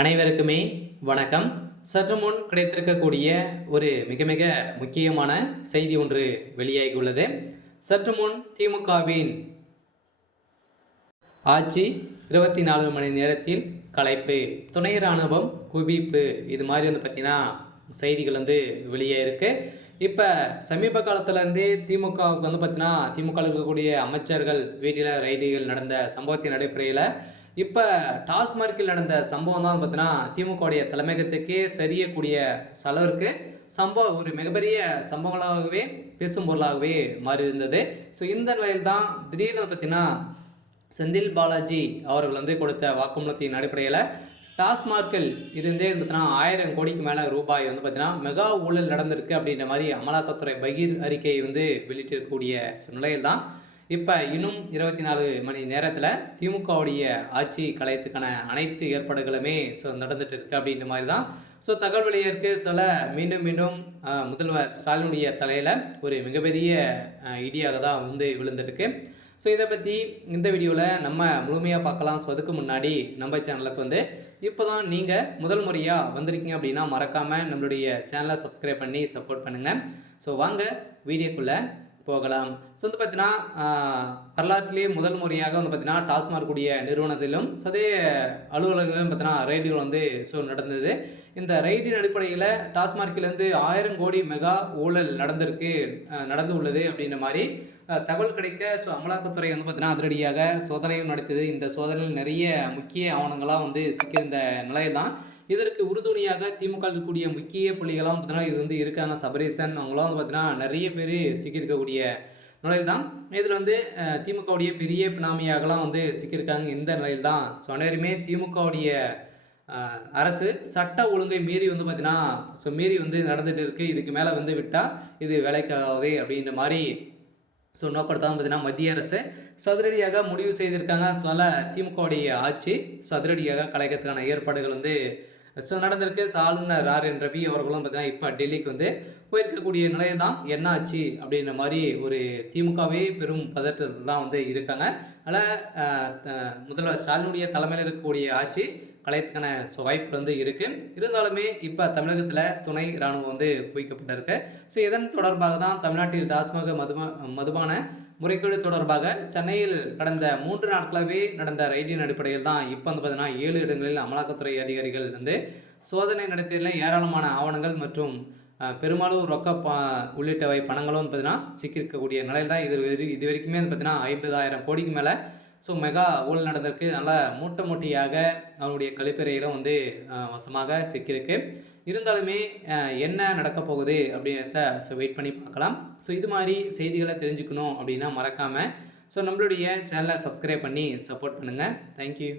அனைவருக்குமே வணக்கம். சற்று முன் கிடைத்திருக்கக்கூடிய ஒரு மிக மிக முக்கியமான செய்தி ஒன்று வெளியாகியுள்ளது. சற்று முன் திமுகவின் ஆட்சி 24 மணி நேரத்தில் கலைப்பு, துணை ராணுவம் குவிப்பு, இது மாதிரி பார்த்தீங்கன்னா செய்திகள் வெளியாயிருக்கு. இப்போ சமீப காலத்துலேருந்தே திமுகவுக்கு பார்த்தீங்கன்னா திமுகவில் இருக்கக்கூடிய அமைச்சர்கள் வீட்டில் ரைடுகள் நடந்த சம்பவத்தின் அடிப்படையில் இப்போ டாஸ்மார்க்கில் நடந்த சம்பவம் தான் பார்த்தீங்கன்னா திமுகவுடைய தலைமையகத்துக்கே சரியக்கூடிய அளவிற்கு சம்பவம் ஒரு மிகப்பெரிய சம்பவங்களாகவே பேசும் பொருளாகவே மாறி இருந்தது. ஸோ இந்த நிலையில் தான் திடீர்னு பார்த்தீங்கன்னா செந்தில் பாலாஜி அவர்கள் கொடுத்த வாக்குமூலத்தின் அடிப்படையில் டாஸ்மார்க்கில் இருந்தே பார்த்தீங்கன்னா 1000 கோடிக்கு மேலே ரூபாய் பார்த்தீங்கன்னா மெகா ஊழல் நடந்திருக்கு அப்படின்ற மாதிரி அமலாக்கத்துறை பகீர் அறிக்கையை வெளியிட்டிருக்கக்கூடிய நிலையில் தான் இப்போ இன்னும் 24 மணி நேரத்தில் திமுகவுடைய ஆட்சி கலையத்துக்கான அனைத்து ஏற்பாடுகளுமே நடந்துட்டு இருக்கு அப்படின்ற மாதிரி தான் தகவல் வெளியிருக்கு. மீண்டும் மீண்டும் முதல்வர் ஸ்டாலினுடைய தலையில் ஒரு மிகப்பெரிய இடியாக தான் விழுந்திருக்கு. இதை பற்றி இந்த வீடியோவில் நம்ம முழுமையாக பார்க்கலாம். அதுக்கு முன்னாடி நம்ம சேனலுக்கு இப்போ தான் நீங்கள் முதல் முறையாக வந்திருக்கீங்க அப்படின்னா மறக்காமல் நம்மளுடைய சேனலை சப்ஸ்கிரைப் பண்ணி சப்போர்ட் பண்ணுங்கள். வாங்க வீடியோக்குள்ளே போகலாம். பார்த்தீங்கன்னா வரலாற்றிலேயே முதல் முறையாக பார்த்தீங்கன்னா டாஸ்மாக் கூடிய நிறுவனத்திலும் அதே அலுவலகங்களும் பார்த்தீங்கன்னா ரைடுகள் நடந்தது. இந்த ரைடின் அடிப்படையில் டாஸ்மார்க்கிலேருந்து 1000 கோடி மெகா ஊழல் நடந்து உள்ளது அப்படின்ற மாதிரி தகவல் கிடைக்க அமலாக்கத்துறை பார்த்தீங்கன்னா அதிரடியாக சோதனையும் நடத்தது. இந்த சோதனையில் நிறைய முக்கிய ஆவணங்களாக சிக்கியிருந்த நிலையை தான் இதற்கு உறுதுணையாக திமுக இருக்கக்கூடிய முக்கிய புள்ளிகளாம் பார்த்தீங்கன்னா இது இருக்காங்க. சபரீசன் அவங்களாம் பார்த்தீங்கன்னா நிறைய பேர் சிக்கியிருக்கக்கூடிய நிலையில் தான் இதில் திமுகவுடைய பெரிய பினாமியாகலாம் சிக்கியிருக்காங்க. இந்த நிலையில் தான் அனைவருமே திமுகவுடைய அரசு சட்ட ஒழுங்கை மீறி பார்த்தீங்கன்னா மீறி நடந்துகிட்டு இருக்குது. இதுக்கு மேலே விட்டால் இது வேலைக்காகவே அப்படின்ற மாதிரி நோக்கத்தான் பார்த்தீங்கன்னா மத்திய அரசு சதுரடியாக முடிவு செய்திருக்காங்க. திமுகவுடைய ஆட்சி சதுரடியாக கலைக்கிறதுக்கான ஏற்பாடுகள் நடந்திருக்கு. ஆளுநர் ஆர்.என். ரவி அவர்களும் பார்த்தீங்கன்னா இப்போ டெல்லிக்கு போயிருக்கக்கூடிய நிலையை தான் என்ன ஆச்சு அப்படின்ற மாதிரி ஒரு திமுகவே பெரும் பதற்றத்தில் தான் இருக்காங்க. அதனால் முதல்வர் ஸ்டாலினுடைய தலைமையில் இருக்கக்கூடிய ஆட்சி கலையத்துக்கான வாய்ப்பு இருக்குது. இருந்தாலுமே இப்போ தமிழகத்தில் துணை இராணுவம் குவிக்கப்பட்டிருக்கு. இதன் தொடர்பாக தான் தமிழ்நாட்டில் டாஸ்மாக் மதுபான முறைகேடு தொடர்பாக சென்னையில் கடந்த 3 நாட்களாகவே நடந்த ரைடின் அடிப்படையில் தான் இப்போ பார்த்தீங்கன்னா 7 இடங்களில் அமலாக்கத்துறை அதிகாரிகள் சோதனை நடத்தியதில் ஏராளமான ஆவணங்கள் மற்றும் பெரும்பாலும் ரொக்க உள்ளிட்டவை பணங்களும் பார்த்தீங்கன்னா சிக்கியிருக்கக்கூடிய நிலையில் தான் இது வரைக்குமே பார்த்தீங்கன்னா 50,000 கோடிக்கு மேலே மெகா ஊழல் நடந்திருக்கு. நல்லா மூட்டையாக அவருடைய கழிப்பறையிலும் வசமாக சிக்கியிருக்கு. இருந்தாலுமே என்ன நடக்க போகுது அப்படின்றத வெயிட் பண்ணி பார்க்கலாம். இது மாதிரி செய்திகளை தெரிஞ்சுக்கணும் அப்படின்னா மறக்காமல் நம்மளுடைய சேனலை சப்ஸ்கிரைப் பண்ணி சப்போர்ட் பண்ணுங்கள். தேங்க்யூ.